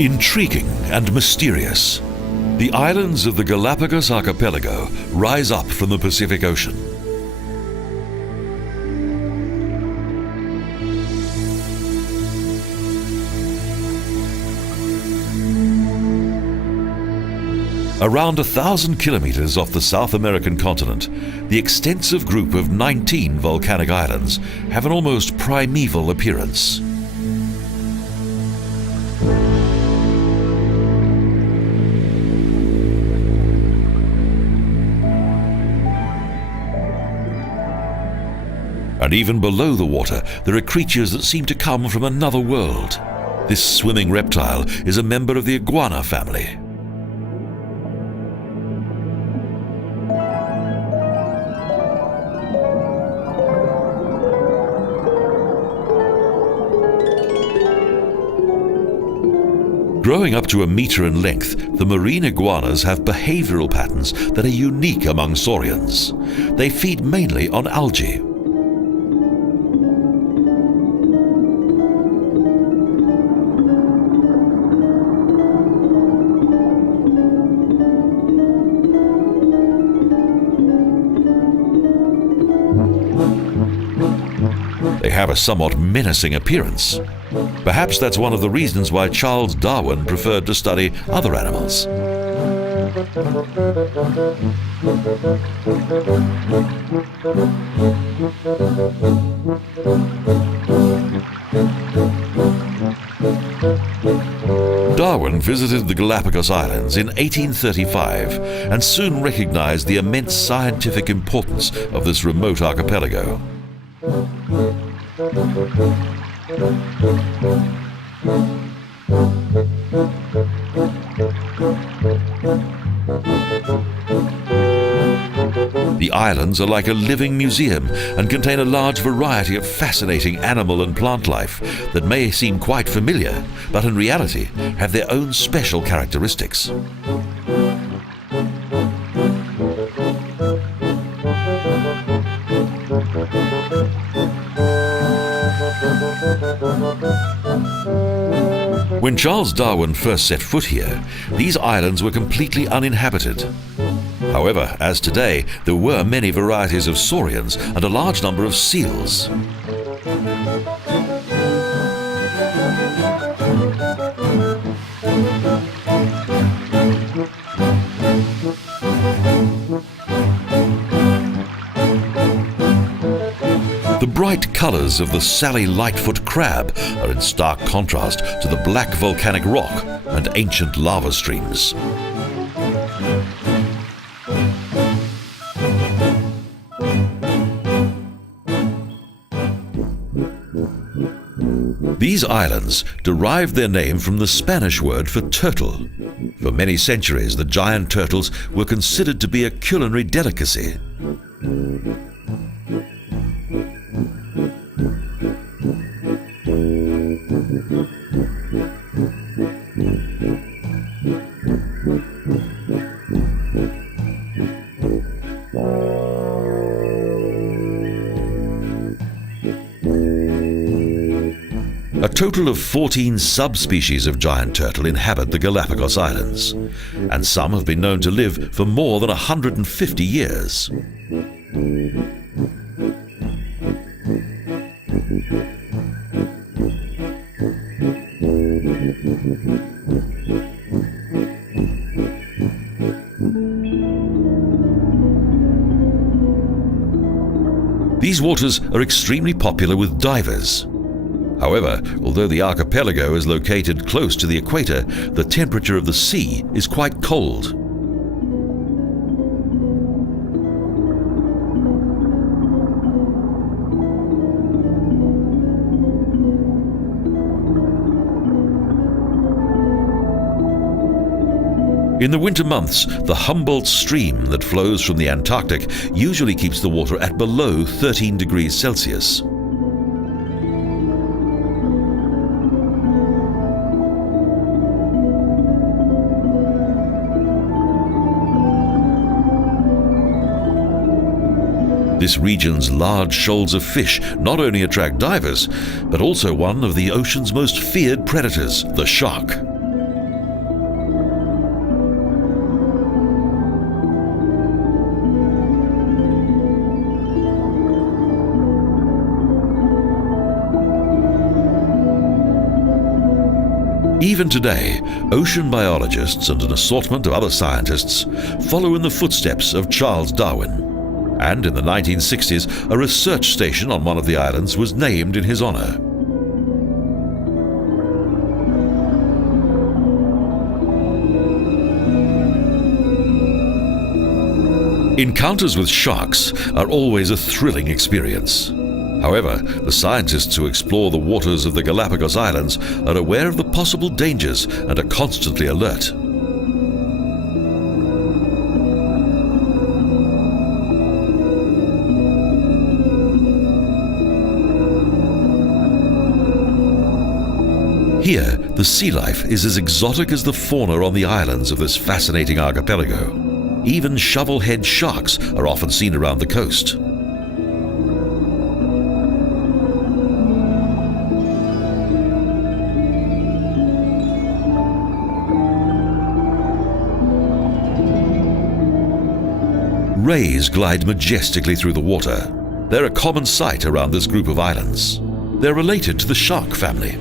Intriguing and mysterious, the islands of the Galapagos archipelago rise up from the Pacific Ocean. Around 1,000 kilometers off the South American continent, the extensive group of 19 volcanic islands have an almost primeval appearance. And even below the water, there are creatures that seem to come from another world. This swimming reptile is a member of the iguana family. Growing up to a meter in length, the marine iguanas have behavioral patterns that are unique among saurians. They feed mainly on algae. They have a somewhat menacing appearance. Perhaps that's one of the reasons why Charles Darwin preferred to study other animals. Darwin visited the Galapagos Islands in 1835 and soon recognized the immense scientific importance of this remote archipelago. The islands are like a living museum and contain a large variety of fascinating animal and plant life that may seem quite familiar, but in reality have their own special characteristics. When Charles Darwin first set foot here, these islands were completely uninhabited. However, as today, there were many varieties of saurians and a large number of seals. The bright colors of the Sally Lightfoot crab are in stark contrast to the black volcanic rock and ancient lava streams. These islands derived their name from the Spanish word for turtle. For many centuries, the giant turtles were considered to be a culinary delicacy. A total of 14 subspecies of giant turtle inhabit the Galapagos Islands, and some have been known to live for more than 150 years. These waters are extremely popular with divers. However, although the archipelago is located close to the equator, the temperature of the sea is quite cold. In the winter months, the Humboldt Stream that flows from the Antarctic usually keeps the water at below 13 degrees Celsius. This region's large shoals of fish not only attract divers, but also one of the ocean's most feared predators, the shark. Even today, ocean biologists and an assortment of other scientists follow in the footsteps of Charles Darwin. And in the 1960s, a research station on one of the islands was named in his honor. Encounters with sharks are always a thrilling experience. However, the scientists who explore the waters of the Galapagos Islands are aware of the possible dangers and are constantly alert. Here, the sea life is as exotic as the fauna on the islands of this fascinating archipelago. Even shovel-head sharks are often seen around the coast. Rays glide majestically through the water. They're a common sight around this group of islands. They're related to the shark family.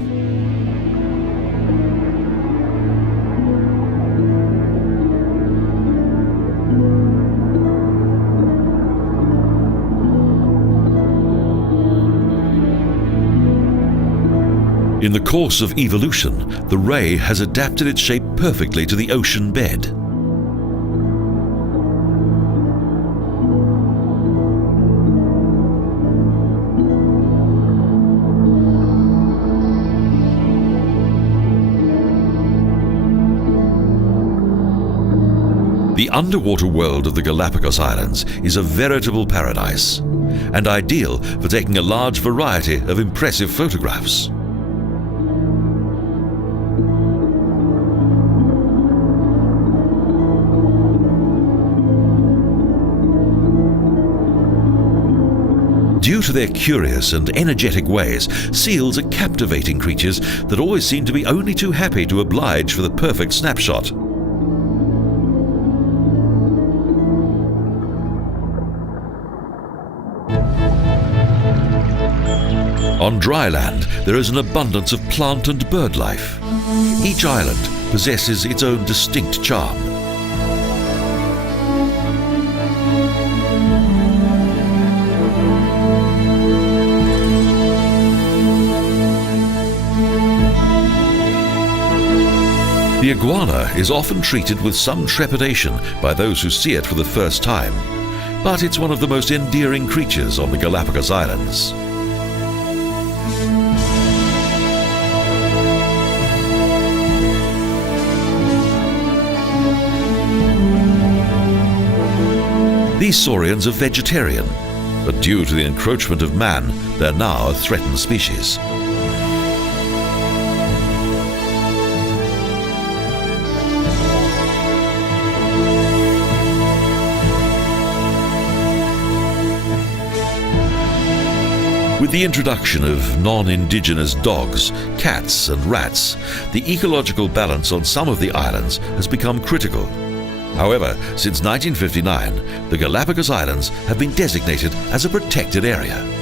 In the course of evolution, the ray has adapted its shape perfectly to the ocean bed. The underwater world of the Galapagos Islands is a veritable paradise, and ideal for taking a large variety of impressive photographs. Due to their curious and energetic ways, seals are captivating creatures that always seem to be only too happy to oblige for the perfect snapshot. On dry land, there is an abundance of plant and bird life. Each island possesses its own distinct charm. The iguana is often treated with some trepidation by those who see it for the first time, but it's one of the most endearing creatures on the Galapagos Islands. These saurians are vegetarian, but due to the encroachment of man, they're now a threatened species. With the introduction of non-indigenous dogs, cats and rats, the ecological balance on some of the islands has become critical. However, since 1959, the Galapagos Islands have been designated as a protected area.